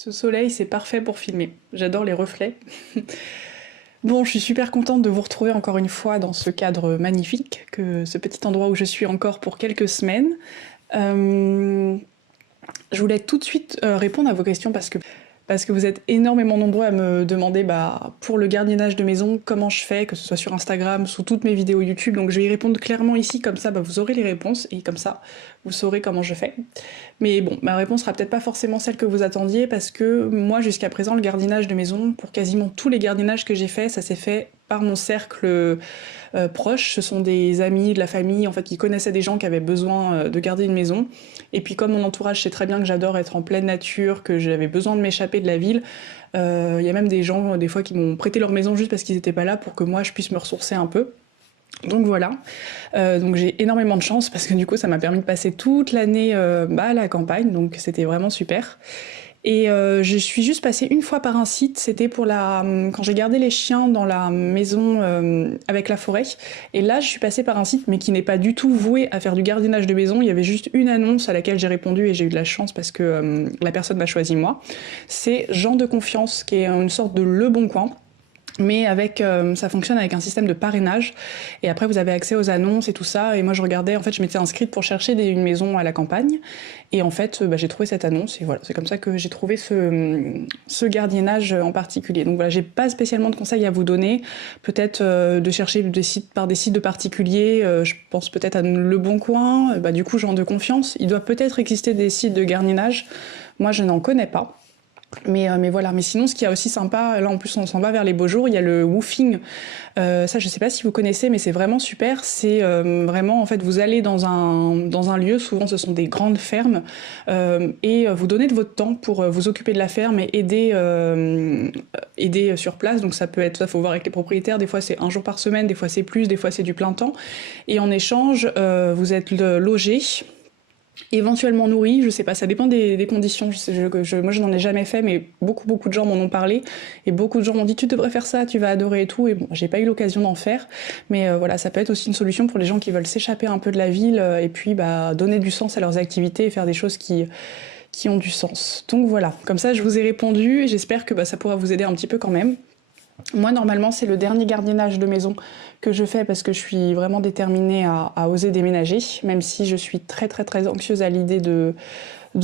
Ce soleil, c'est parfait pour filmer. J'adore les reflets. Bon, je suis super contente de vous retrouver encore une fois dans ce cadre magnifique, que ce petit endroit où je suis encore pour quelques semaines. Je voulais tout de suite répondre à vos questions parce que vous êtes énormément nombreux à me demander pour le gardiennage de maison comment je fais, que ce soit sur Instagram, sous toutes mes vidéos YouTube. Donc je vais y répondre clairement ici, comme ça vous aurez les réponses et comme ça vous saurez comment je fais. Mais bon, ma réponse sera peut-être pas forcément celle que vous attendiez parce que moi jusqu'à présent le gardiennage de maison, pour quasiment tous les gardiennages que j'ai fait, ça s'est fait par mon cercle proche. Ce sont des amis, de la famille en fait qui connaissaient des gens qui avaient besoin de garder une maison. Et puis comme mon entourage sait très bien que j'adore être en pleine nature, que j'avais besoin de m'échapper de la ville, y a même des gens des fois qui m'ont prêté leur maison juste parce qu'ils n'étaient pas là pour que moi je puisse me ressourcer un peu. Donc voilà, donc j'ai énormément de chance parce que du coup ça m'a permis de passer toute l'année à la campagne, donc c'était vraiment super. Et je suis juste passée une fois par un site, c'était pour quand j'ai gardé les chiens dans la maison avec la forêt. Et là, je suis passée par un site, mais qui n'est pas du tout voué à faire du gardiennage de maison. Il y avait juste une annonce à laquelle j'ai répondu et j'ai eu de la chance parce que la personne m'a choisi moi. C'est Gens de confiance, qui est une sorte de Le Bon Coin. Mais ça fonctionne avec un système de parrainage. Et après, vous avez accès aux annonces et tout ça. Et moi, je regardais, en fait, je m'étais inscrite pour chercher une maison à la campagne. Et en fait, j'ai trouvé cette annonce. Et voilà, c'est comme ça que j'ai trouvé ce gardiennage en particulier. Donc voilà, j'ai pas spécialement de conseils à vous donner. Peut-être de chercher des sites de particuliers. Je pense peut-être à Le Bon Coin. Du coup, Gens de confiance. Il doit peut-être exister des sites de gardiennage. Moi, je n'en connais pas. Mais voilà, mais sinon ce qui est aussi sympa, là en plus on s'en va vers les beaux jours, il y a le woofing, ça je sais pas si vous connaissez mais c'est vraiment super, c'est vraiment en fait vous allez dans un lieu, souvent ce sont des grandes fermes, et vous donnez de votre temps pour vous occuper de la ferme et aider sur place, donc ça peut être, ça faut voir avec les propriétaires, des fois c'est un jour par semaine, des fois c'est plus, des fois c'est du plein temps, et en échange vous êtes logé, éventuellement nourri, je sais pas, ça dépend des conditions. Moi, je n'en ai jamais fait, mais beaucoup de gens m'en ont parlé. Et beaucoup de gens m'ont dit, tu devrais faire ça, tu vas adorer et tout. Et bon, j'ai pas eu l'occasion d'en faire. Mais voilà, ça peut être aussi une solution pour les gens qui veulent s'échapper un peu de la ville et puis donner du sens à leurs activités et faire des choses qui ont du sens. Donc voilà, comme ça, je vous ai répondu et j'espère que ça pourra vous aider un petit peu quand même. Moi, normalement, c'est le dernier gardiennage de maison que je fais parce que je suis vraiment déterminée à oser déménager, même si je suis très anxieuse à l'idée de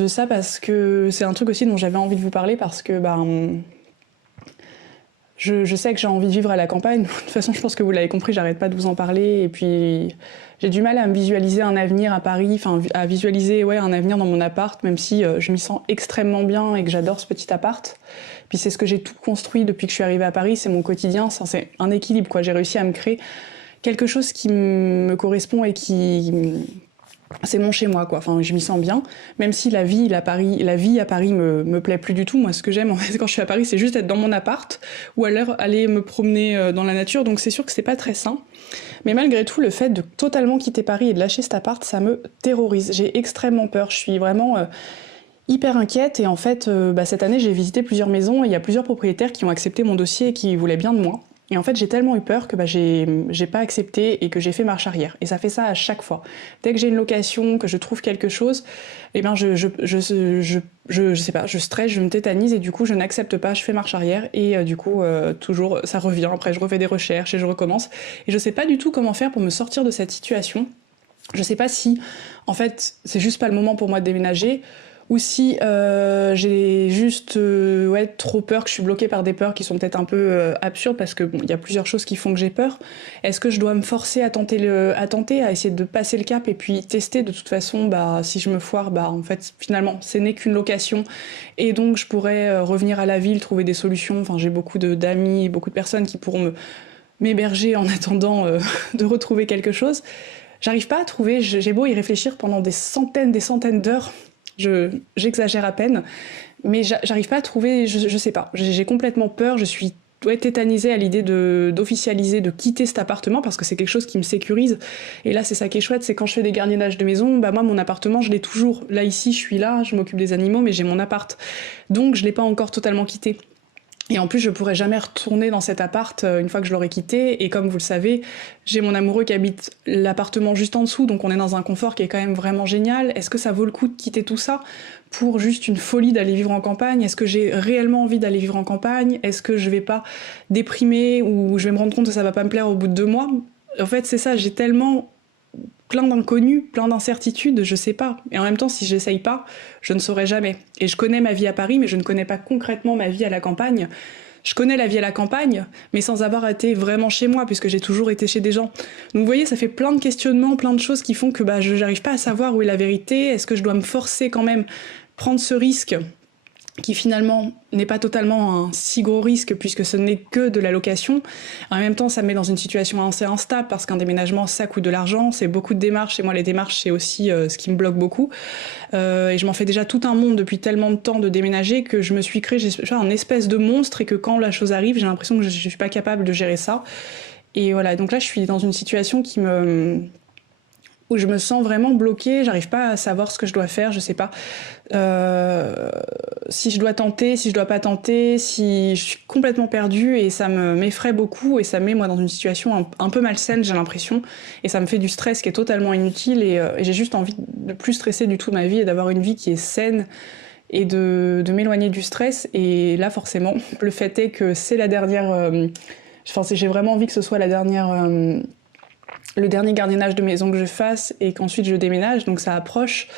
ça, parce que c'est un truc aussi dont j'avais envie de vous parler, parce que je sais que j'ai envie de vivre à la campagne. De toute façon, je pense que vous l'avez compris, j'arrête pas de vous en parler. Et puis, j'ai du mal à me visualiser un avenir à Paris, enfin, à visualiser un avenir dans mon appart, même si je m'y sens extrêmement bien et que j'adore ce petit appart. Puis c'est ce que j'ai tout construit depuis que je suis arrivée à Paris, c'est mon quotidien, c'est un équilibre, quoi. J'ai réussi à me créer quelque chose qui me correspond et c'est mon chez moi, quoi. Enfin, je m'y sens bien, même si la vie à Paris me plaît plus du tout. Moi, ce que j'aime en fait quand je suis à Paris, c'est juste être dans mon appart ou alors aller me promener dans la nature. Donc c'est sûr que c'est pas très sain. Mais malgré tout, le fait de totalement quitter Paris et de lâcher cet appart, ça me terrorise. J'ai extrêmement peur. Je suis vraiment hyper inquiète. Et en fait, cette année, j'ai visité plusieurs maisons et il y a plusieurs propriétaires qui ont accepté mon dossier et qui voulaient bien de moi. Et en fait, j'ai tellement eu peur que j'ai pas accepté et que j'ai fait marche arrière. Et ça fait ça à chaque fois. Dès que j'ai une location, que je trouve quelque chose, je sais pas, je stresse, je me tétanise et du coup, je n'accepte pas, je fais marche arrière et du coup, toujours, ça revient. Après, je refais des recherches et je recommence. Et je sais pas du tout comment faire pour me sortir de cette situation. Je sais pas si, en fait, c'est juste pas le moment pour moi de déménager, ou si j'ai juste trop peur, que je suis bloquée par des peurs qui sont peut-être un peu absurdes, parce que il y a plusieurs choses qui font que j'ai peur. Est-ce que je dois me forcer à tenter, à essayer de passer le cap et puis tester? De toute façon, si je me foire, en fait, finalement, ce n'est qu'une location, et donc je pourrais revenir à la ville, trouver des solutions. Enfin, j'ai beaucoup d'amis, beaucoup de personnes qui pourront m'héberger en attendant de retrouver quelque chose. J'arrive pas à trouver, j'ai beau y réfléchir pendant des centaines d'heures, j'exagère à peine, mais j'arrive pas à trouver, je sais pas, j'ai complètement peur, je suis tétanisée à l'idée d'officialiser, de quitter cet appartement, parce que c'est quelque chose qui me sécurise. Et là, c'est ça qui est chouette, c'est quand je fais des gardiennages de maison, moi, mon appartement, je l'ai toujours. Là, ici, je suis là, je m'occupe des animaux, mais j'ai mon appart. Donc, je l'ai pas encore totalement quitté. Et en plus, je pourrais jamais retourner dans cet appart une fois que je l'aurai quitté. Et comme vous le savez, j'ai mon amoureux qui habite l'appartement juste en dessous, donc on est dans un confort qui est quand même vraiment génial. Est-ce que ça vaut le coup de quitter tout ça pour juste une folie d'aller vivre en campagne? Est-ce que j'ai réellement envie d'aller vivre en campagne? Est-ce que je vais pas déprimer ou je vais me rendre compte que ça va pas me plaire au bout de 2 mois? En fait, c'est ça, j'ai tellement plein d'inconnus, plein d'incertitudes, je sais pas. Et en même temps, si j'essaye pas, je ne saurai jamais. Et je connais ma vie à Paris, mais je ne connais pas concrètement ma vie à la campagne. Je connais la vie à la campagne, mais sans avoir été vraiment chez moi, puisque j'ai toujours été chez des gens. Donc vous voyez, ça fait plein de questionnements, plein de choses qui font que je n'arrive pas à savoir où est la vérité. Est-ce que je dois me forcer quand même, prendre ce risque qui finalement n'est pas totalement un si gros risque puisque ce n'est que de la location. En même temps, ça me met dans une situation assez instable parce qu'un déménagement, ça coûte de l'argent, c'est beaucoup de démarches, et moi les démarches, c'est aussi ce qui me bloque beaucoup. Et je m'en fais déjà tout un monde depuis tellement de temps de déménager que je me suis créé un espèce de monstre et que quand la chose arrive, j'ai l'impression que je suis pas capable de gérer ça. Et voilà, donc là je suis dans une situation où je me sens vraiment bloquée, j'arrive pas à savoir ce que je dois faire, je sais pas si je dois tenter, si je dois pas tenter, si je suis complètement perdue et ça m'effraie beaucoup et ça me met moi dans une situation un peu malsaine, j'ai l'impression, et ça me fait du stress qui est totalement inutile et j'ai juste envie de plus stresser du tout ma vie et d'avoir une vie qui est saine et de m'éloigner du stress. Et là forcément, le fait est que c'est la dernière... j'ai vraiment envie que ce soit la dernière... le dernier gardiennage de maison que je fasse et qu'ensuite je déménage, donc ça approche.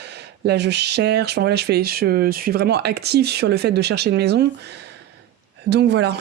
Là je cherche, enfin voilà, je suis vraiment active sur le fait de chercher une maison. Donc voilà.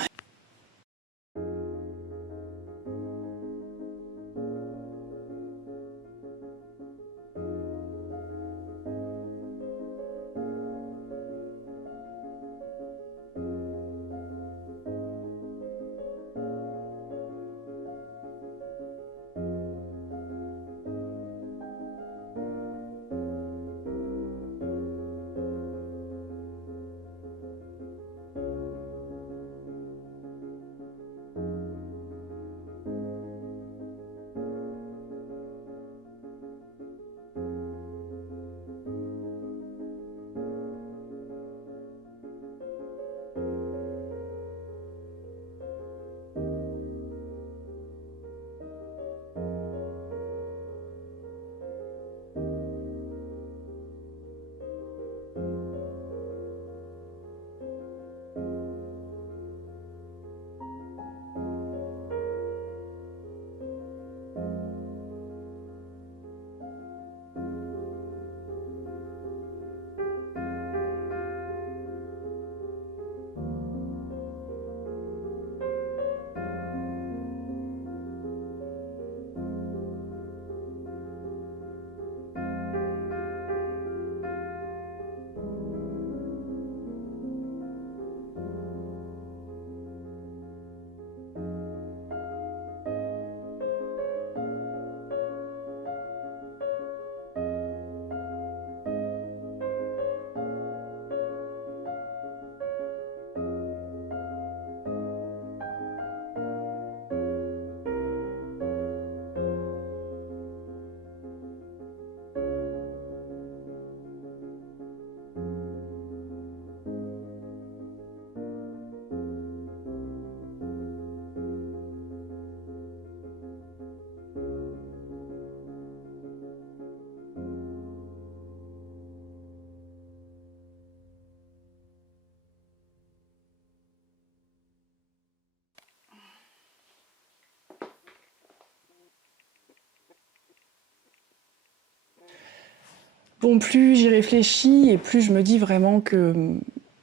Bon, plus j'y réfléchis et plus je me dis vraiment que,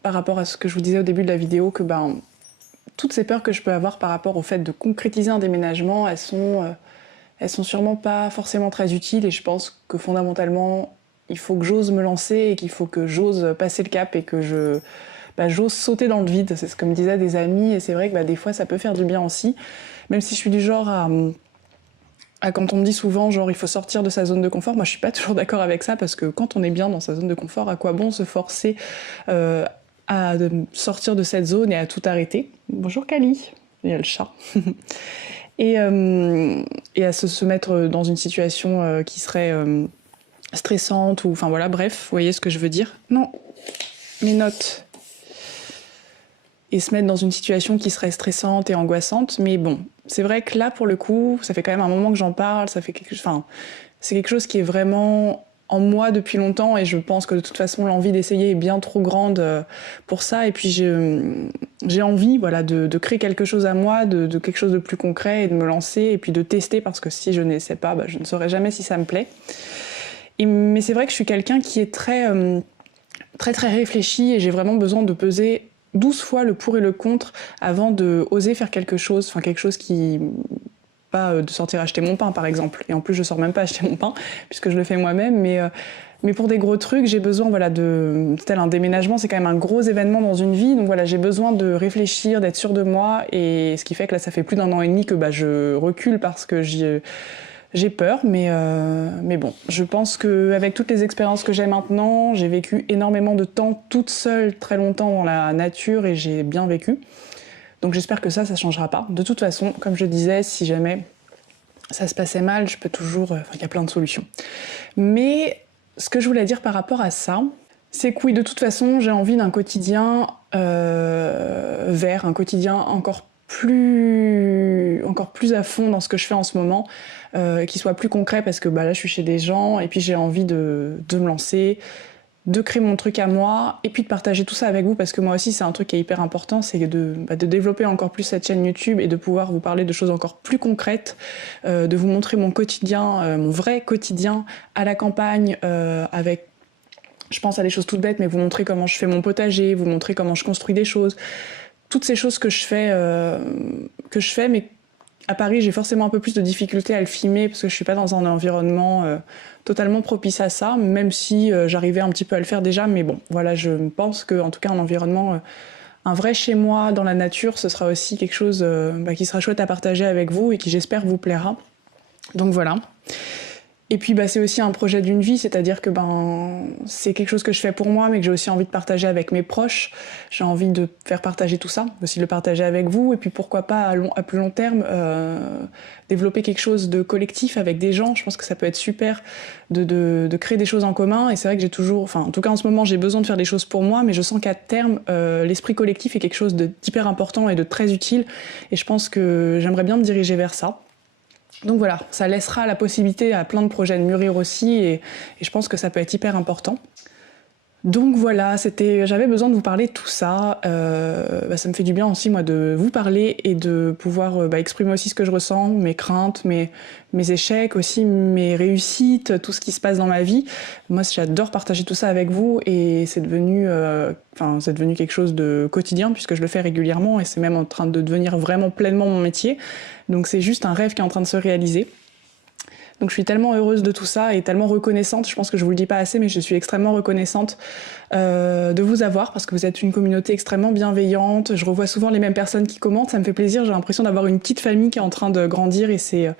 par rapport à ce que je vous disais au début de la vidéo, que toutes ces peurs que je peux avoir par rapport au fait de concrétiser un déménagement, elles sont sûrement pas forcément très utiles, et je pense que fondamentalement, il faut que j'ose me lancer et qu'il faut que j'ose passer le cap et que j'ose sauter dans le vide. C'est ce que me disaient des amis, et c'est vrai que des fois ça peut faire du bien aussi, même si je suis du genre quand on me dit souvent genre il faut sortir de sa zone de confort, moi je suis pas toujours d'accord avec ça, parce que quand on est bien dans sa zone de confort, à quoi bon se forcer à sortir de cette zone et à tout arrêter. Bonjour Kali, il y a le chat. et à se mettre dans une situation qui serait stressante, ou enfin voilà, bref, vous voyez ce que je veux dire. Non, mes notes. Et se mettre dans une situation qui serait stressante et angoissante, mais bon, c'est vrai que là, pour le coup, ça fait quand même un moment que j'en parle, c'est quelque chose qui est vraiment en moi depuis longtemps et je pense que de toute façon l'envie d'essayer est bien trop grande pour ça. Et puis j'ai envie voilà, de créer quelque chose à moi, de quelque chose de plus concret et de me lancer et puis de tester parce que si je n'essaie pas, je ne saurais jamais si ça me plaît. Mais c'est vrai que je suis quelqu'un qui est très réfléchi et j'ai vraiment besoin de peser 12 fois le pour et le contre avant de oser faire quelque chose qui... pas de sortir acheter mon pain par exemple, et en plus je sors même pas acheter mon pain puisque je le fais moi-même, mais pour des gros trucs j'ai besoin voilà tel un déménagement, c'est quand même un gros événement dans une vie, donc voilà j'ai besoin de réfléchir, d'être sûre de moi, et ce qui fait que là ça fait plus d'1 an et demi que je recule parce que j'ai peur, mais bon, je pense qu'avec toutes les expériences que j'ai maintenant, j'ai vécu énormément de temps toute seule très longtemps dans la nature et j'ai bien vécu. Donc j'espère que ça changera pas. De toute façon, comme je disais, si jamais ça se passait mal, je peux toujours... il y a plein de solutions. Mais ce que je voulais dire par rapport à ça, c'est que oui, de toute façon, j'ai envie d'un quotidien vert, un quotidien encore plus à fond dans ce que je fais en ce moment, qui soit plus concret parce que là, je suis chez des gens et puis j'ai envie de me lancer, de créer mon truc à moi et puis de partager tout ça avec vous parce que moi aussi c'est un truc qui est hyper important, c'est de développer encore plus cette chaîne YouTube et de pouvoir vous parler de choses encore plus concrètes, de vous montrer mon quotidien, mon vrai quotidien à la campagne, avec, je pense à des choses toutes bêtes, mais vous montrer comment je fais mon potager, vous montrer comment je construis des choses, toutes ces choses que je fais, mais à Paris, j'ai forcément un peu plus de difficultés à le filmer parce que je suis pas dans un environnement totalement propice à ça, même si j'arrivais un petit peu à le faire déjà. Mais bon, voilà, je pense qu'en tout cas, un environnement, un vrai chez moi dans la nature, ce sera aussi quelque chose qui sera chouette à partager avec vous et qui, j'espère, vous plaira. Donc voilà. Et puis c'est aussi un projet d'une vie, c'est-à-dire que c'est quelque chose que je fais pour moi, mais que j'ai aussi envie de partager avec mes proches. J'ai envie de faire partager tout ça, aussi de le partager avec vous, et puis pourquoi pas à plus long terme développer quelque chose de collectif avec des gens. Je pense que ça peut être super de créer des choses en commun, et c'est vrai que j'ai toujours, en tout cas en ce moment j'ai besoin de faire des choses pour moi, mais je sens qu'à terme l'esprit collectif est quelque chose d'hyper important et de très utile, et je pense que j'aimerais bien me diriger vers ça. Donc voilà, ça laissera la possibilité à plein de projets de mûrir aussi et je pense que ça peut être hyper important. Donc voilà, j'avais besoin de vous parler de tout ça. Ça me fait du bien aussi moi de vous parler et de pouvoir exprimer aussi ce que je ressens, mes craintes, mes échecs aussi, mes réussites, tout ce qui se passe dans ma vie. Moi j'adore partager tout ça avec vous et c'est devenu quelque chose de quotidien puisque je le fais régulièrement et c'est même en train de devenir vraiment pleinement mon métier. Donc c'est juste un rêve qui est en train de se réaliser. Donc je suis tellement heureuse de tout ça et tellement reconnaissante, je pense que je vous le dis pas assez, mais je suis extrêmement reconnaissante de vous avoir parce que vous êtes une communauté extrêmement bienveillante. Je revois souvent les mêmes personnes qui commentent, ça me fait plaisir, j'ai l'impression d'avoir une petite famille qui est en train de grandir et c'est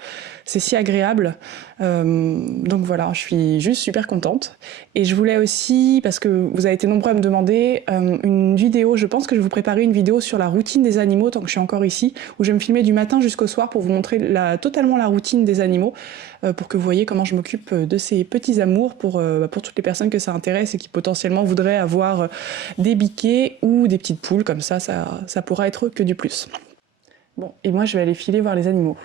si agréable. Donc voilà, je suis juste super contente. Et je voulais aussi, parce que vous avez été nombreux à me demander, une vidéo, je pense que je vais vous préparer une vidéo sur la routine des animaux tant que je suis encore ici, où je vais me filmer du matin jusqu'au soir pour vous montrer totalement la routine des animaux, pour que vous voyez comment je m'occupe de ces petits amours pour toutes les personnes que ça intéresse et qui potentiellement voudraient avoir des biquets ou des petites poules, comme ça pourra être que du plus. Bon, et moi je vais aller filer voir les animaux.